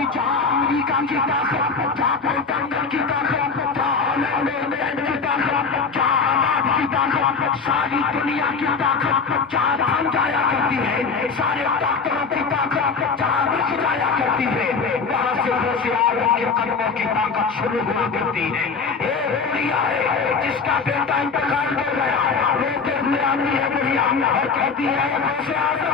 کہ جہاں امریکہ کی طاقت، جہاں برطانیہ کی طاقت، جہاں ہالینڈ انگلینڈ کی طاقت، جہاں آباد کی طاقت، ساری دنیا کی طاقت جہاں بھنگ جایا کرتی ہے، سارے ڈاکٹروں کی طاقت جہاں رک جایا کرتی ہے، وہاں سے ہوشیار کے قدموں کی طاقت شروع ہوا کرتی ہے۔ ایک بڑھیا ہے جس کا بیٹا انتقال کر گیا، روتے ہوئے آتی ہے بڑھیا اور کہتی ہے ہوشیار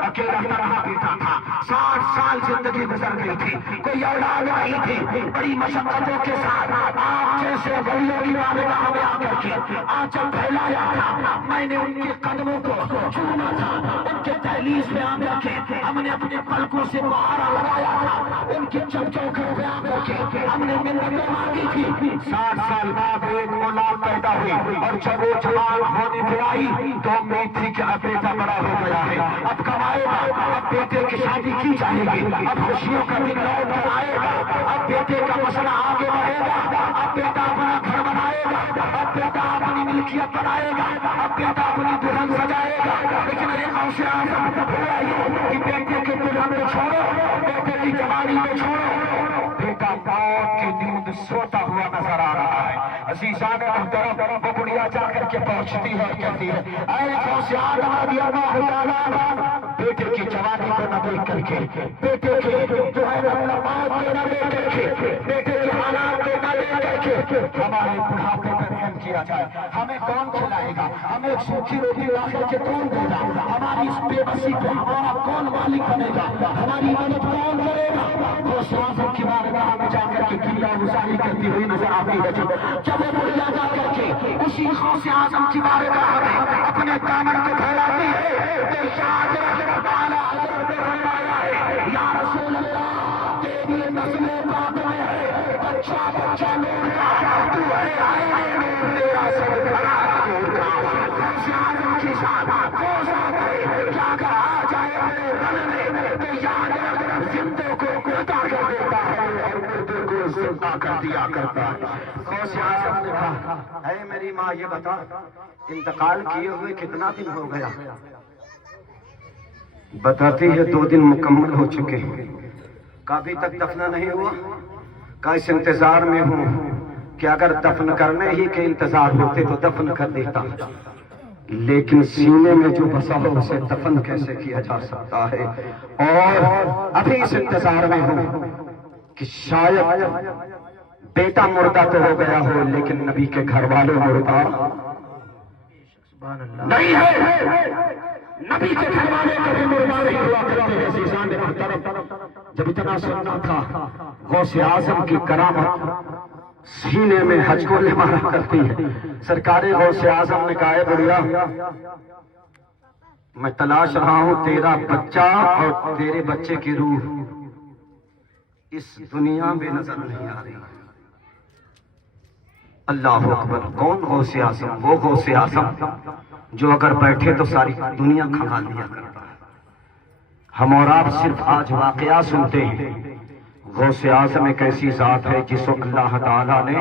اکیلا تنہا بیٹا تھا، 60 سال زندگی گزر گئی تھی، کوئی اولاد نہیں تھی، بڑی مشقتوں کے ساتھ آپ جیسے ولیوں کی بارگاہ میں آ کر کے آنچل پھیلایا تھا، میں نے ان کے قدموں کو چھونا تھا، ان کے دہلیز میں آ کر کے ہم نے اپنے پلکوں سے بہارا لگایا تھا، ان کے چوکھوں پہ آ کر کے ہم نے منتیں مانگی تھی۔ 60 سال بعد ایک اولاد پیدا ہوئی اور جب وہ جوان ہونے پہ آئی تو امید تھی کہ اب بیٹا بڑا ہو گیا ہے، اب کمائے گا، اب بیٹے کی شادی کی جائے گی، اب خوشیوں کا دن لوٹ کر آئے گا، اب بیٹے کا مسئلہ آگے بڑھے گا، اب بیٹا اپنا گھر بنائے گا، اب بیٹا اپنی ملکیت بنائے گا، اب بیٹا اپنی دلہن سجائے گا۔ لیکن ایک غوث اعظم ہوا یہ کہ بیٹے کے دلہن کو چھوڑو، بیٹے کی جوانی کو چھوڑو، بیٹا موت کی نیند سوتا ہوا نظر آ رہا ہے۔ عزیزان محترم، وہ بڑھیا جا کر کے پہنچتی ہے اور کہتی ہے اے غوث اعظم رضی اللہ تعالیٰ، بیٹے کی جوانی کو نہ دیکھ کر کے، بیٹے کے جو ہے موت کو نہ دیکھ کر کے، بیٹے کے حالات کو نہ دیکھ کر کے ہمارے بڑھاپے پر رحم کیا جائے۔ ہمیں کون کھلائے گا؟ ہمیں ایک سوکھی روٹی لا کر کے کون دے گا؟ ہماری اس بے بسی کو ہمارا کون مالک بنے گا؟ ہماری مدد کون کرے گا؟ غوث اعظم کی بارگاہ میں جا کر کے کیلا گزاری کرتی ہوئی نظر آتی ہے۔ جب وہ بڑھیا جا کر کے اسی غوث اعظم کی بارگاہ میں اپنے دامن کو پھیلاتی ہے تو ارشاد اعلیٰ حضرت نے فرمایا ہے یا رسول اللہ تیری نسل پاک میں ہے بچہ بچہ نور کا، تو ہے آئینے میں تیرا سب بھرا نور کا۔ غوث اعظم کی شان غوث آگئے کیا اگر آ جائے اپنے رن میں تو یاد رکھ زندوں کو مردہ کر دیتا ہے اور مردے کو زندہ کر دیا کرتا ہے۔ غوث اعظم نے کہا اے میری ماں یہ بتا انتقال کیے ہوئے کتنا دن ہو گیا؟ بتاتی ہے 2 دن مکمل ہو چکے ہیں۔ کبھی تک دفن نہیں ہوا؟ کا اس انتظار میں ہوں کہ اگر دفن کرنے ہی کے انتظار ہوتے تو دفن کر دیتا، لیکن سینے میں جو بسا ہو اسے دفن کیسے کیا جا سکتا ہے؟ اور ابھی اس انتظار میں ہوں کہ شاید بیٹا مردہ تو ہو گیا ہو لیکن نبی کے گھر والے مردہ نہیں ہے، نبی کے گھر والے کبھی مردہ نہیں ہوا کرتے ہیں۔ عزیزان محترم، جب اتنا سننا تھا غوث اعظم کی کرامت سینے میں حج کو لے مارا کرتی ہے۔ سرکار غوث اعظم نے کہا ہے بڑھیا میں تلاش رہا ہوں تیرا بچہ اور تیرے بچے کی روح اس دنیا میں نظر نہیں آ رہی۔ اللہ اکبر! کون غوث اعظم؟ وہ غوث اعظم جو اگر بیٹھے تو ساری دنیا کھا لیا کرتا ہے۔ ہم اور آپ صرف آج واقعہ سنتے ہیں۔ غوث اعظم ایک ایسی ذات ہے جس کو اللہ تعالیٰ نے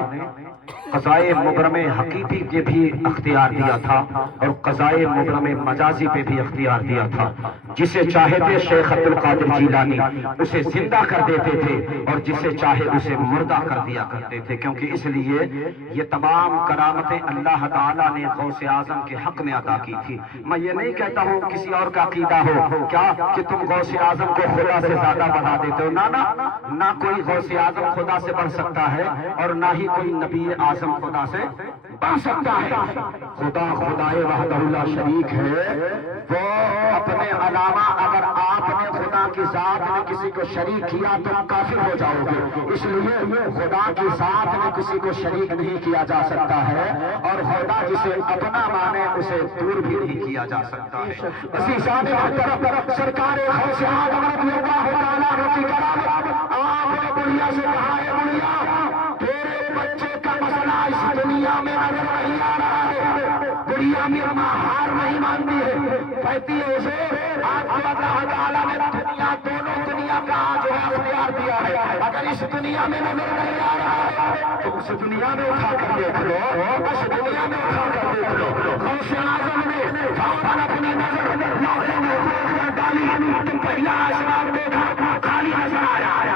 قضائے مبرم حقیقی کے بھی اختیار دیا تھا اور قضائے مبرم مجازی پہ بھی اختیار دیا تھا۔ جسے چاہے تھے شیخ عبد القادر جیلانی اسے زندہ کر دیتے تھے اور جسے چاہے اسے مردہ کر دیا کرتے تھے، کیونکہ اس لیے یہ تمام کرامتیں اللہ تعالیٰ نے غوث اعظم کے حق میں عطا کی تھی۔ میں یہ نہیں کہتا ہوں کسی اور کا عقیدہ ہو کیا کہ تم غوث اعظم کو خدا سے زیادہ بڑھا دیتے ہو، نہ کوئی غوث اعظم خدا سے بڑھ سکتا ہے اور نہ ہی کوئی نبی اعظم خدا سے بڑھ سکتا ہے۔ خدا خدائے وحدہ لا شریک ہے، وہ اپنے علاوہ اگر آپ نے خدا کی ذات میں کسی کو شریک کیا تو کافر ہو جاؤ گے۔ اس لیے خدا کی ذات میں کسی کو شریک نہیں کیا جا سکتا ہے اور خدا جسے اپنا مانے اسے دور بھی نہیں کیا جا سکتا ہے۔ عزیزان محترم، سرکار غوث اعظم رضی اللہ تعالیٰ عنہ کی کرامت آپ نے بڑھیا سے کہا ہے بڑھیا تیرے بچے کا مسئلہ اس دنیا میں نظر نہیں آ رہا ہے۔ بڑھیا میرا ماں ہار نہیں مانتی ہے، کہتی ہے اسے آج کو اللہ تعالیٰ نے دنیا دونوں دنیا کا جو ہے اختیار دیا ہے، اگر اس دنیا میں نظر نہیں آ رہا ہے تو اس دنیا میں اٹھا کر دیکھ لو، اس دنیا میں اٹھا کر دیکھ لو۔ غوث اعظم نے فوراً اپنی نظر لوہے میں ڈالی تو پہلا آسمان دیکھا خالی نظر آیا،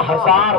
1000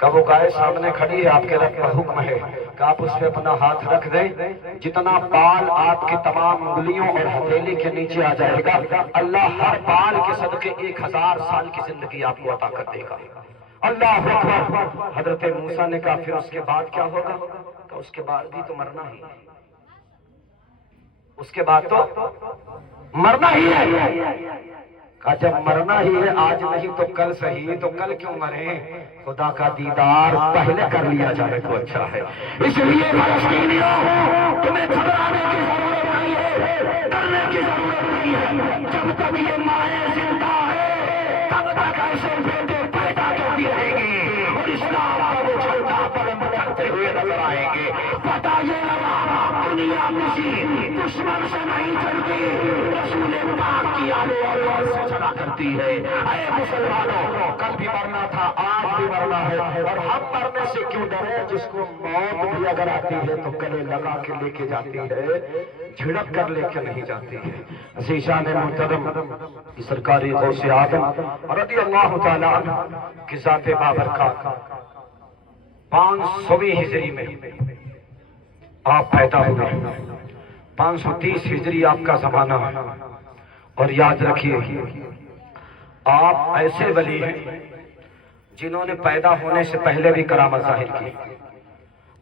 کہ وہ گائے سامنے کھڑی ہے، آپ کے رب کا حکم ہے کہ آپ اس پہ اپنا ہاتھ رکھ دیں، جتنا بال آپ کی تمام انگلیوں اور ہتھیلی کے نیچے آ جائے گا، اللہ ہر بال کے صدقے 1000 سال کی زندگی آپ کو عطا کر دے گا۔ اللہ اکبر۔ حضرت موسیٰ نے کہا پھر اس کے بعد کیا ہوگا؟ کہ اس کے بعد بھی تو مرنا ہی ہے، اس کے بعد تو مرنا ہی ہے۔ کہا جب مرنا ہی ہے آج نہیں تو کل صحیح، تو کل کیوں مریں؟ خدا کا دیدار پہلے کر لیا جائے تو اچھا ہے۔ اس لیے فلسطینیوں تمہیں گھبرانے کی ضرورت نہیں ہے، ڈرنے کی ضرورت نہیں ہے۔ جب تک یہ مائیں زندہ ہے تب تک ایسے بیٹے پیدا کرتی رہیں گی اور اسلام کا وہ جھنڈا بلند کرتے ہوئے نظر آئیں گے۔ پتہ یہ لگا دنیا کسی دشمن سے نہیں چلتی، رسول پاک کی آلو اور سے چلا کرتی ہے۔ اے مسلمانوں، کل بھی مرنا تھا، آج بھی مرنا ہے، اور ہم مرنے سے کیوں ڈرے؟ جس کو موت بھی اگر آتی ہے تو گلے لگا کے لے کے جاتی ہے، جھڑک کر لے کے نہیں جاتی ہے۔ عزیزان محترم، سرکاری غوث اعظم رضی اللہ تعالیٰ عنہ کی ذات بابرکات 500ویں ہجری میں آپ پیدا ہوئے، 530 ہجری آپ کا زمانہ ہے۔ اور یاد رکھیے آپ ایسے ولی ہیں جنہوں نے پیدا ہونے سے پہلے بھی کرامت ظاہر کی،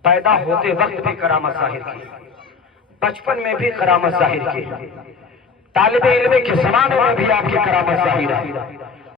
پیدا ہوتے وقت بھی کرامت ظاہر کی، بچپن میں بھی کرامت ظاہر کی، طالب علم کے زمانے میں بھی آپ کی کرامت ظاہر ہے۔